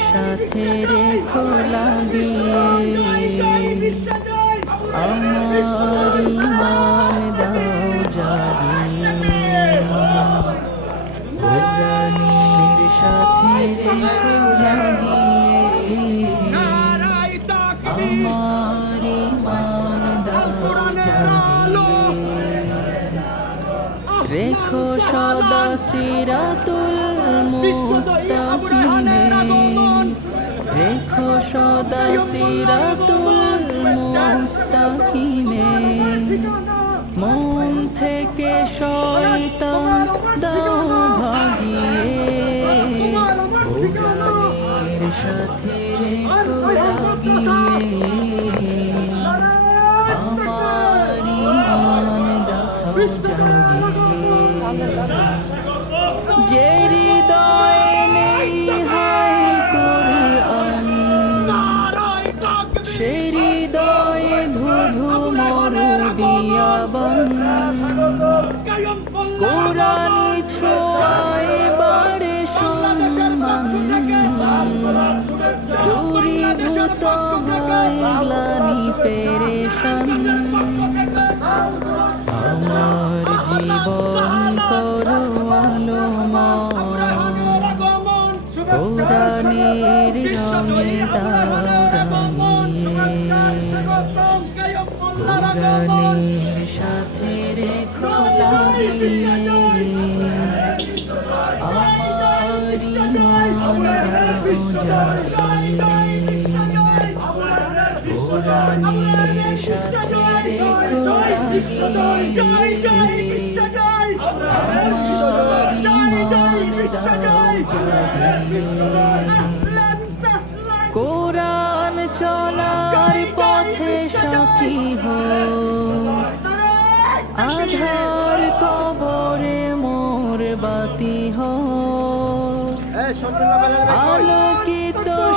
সাথে রেখো লাগিয়ে। আমার ইমান দাও জাগিয়ে। সাথে রেখো লাগিয়ে। রেখো সদা সিরাতুল মুস্তাকিমে। রেখো সদা সিরাতুল মুস্তাকিমে। মন থেকে শয়তান দাও ভাগিয়ে। সাথে রেখো কোরআনি ছোঁয়ায় বাড়ে সম্মান। দূরীভূত হয় গ্লানি পেরেশান। আমার জীবন করো আলোময় কোরআনের রঙে রাঙিয়ে। কোরআনের কোরআন চলার পথে সাথী হো আধার কবরে মোর বাতি হো আলোকিত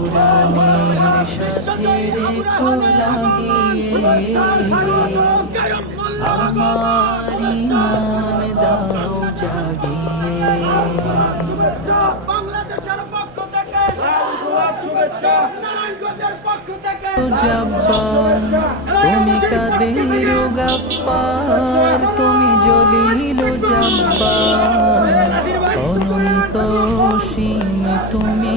কোরআনের সাথে রেখো লাগিয়ে। আমার দাও জাগিয়ে। তুমি কাদের গাফার তুমি জলিল জব্বার। অনন্ত সীম তুমি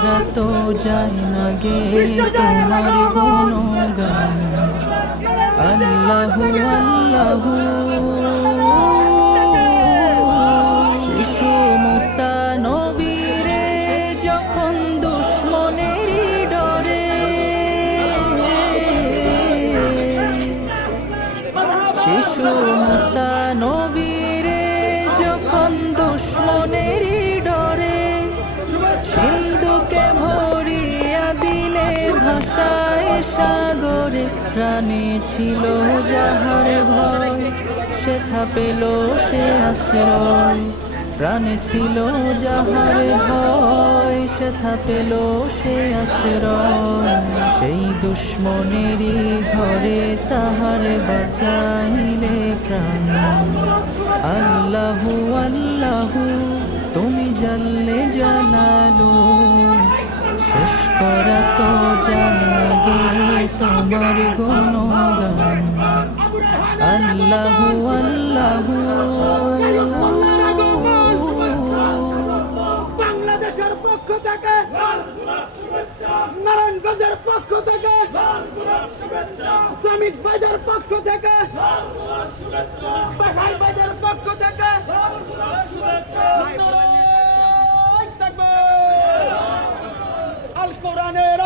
করা তো যায় না গে, তোমার গুণগান। আল্লাহু আল্লাহু। শিশু মুসা নবীরে যখন দুশ্মনেরই ডরে। শিশু মুসা নবীরে সাগরে প্রাণে ছিল যাহার ভয় সেথা পেল সে আশ্রয়। প্রাণে ছিল যাহার ভয় সেথা পেল সে আশ্রয়। সেই দুশ্মনেরই ঘরে তাহার বাঁচাইলে প্রাণ। আল্লাহু আল্লাহু, তুমি জানলে জানালো। তোমার গুণগান আল্লাহু আল্লাহু বাংলাদেশের পক্ষ থেকে নারায়ণগঞ্জের পক্ষ থেকে শ্রমিক ভাইদের পক্ষ থেকে ভাইদের পক্ষ থেকে আল কোরআনের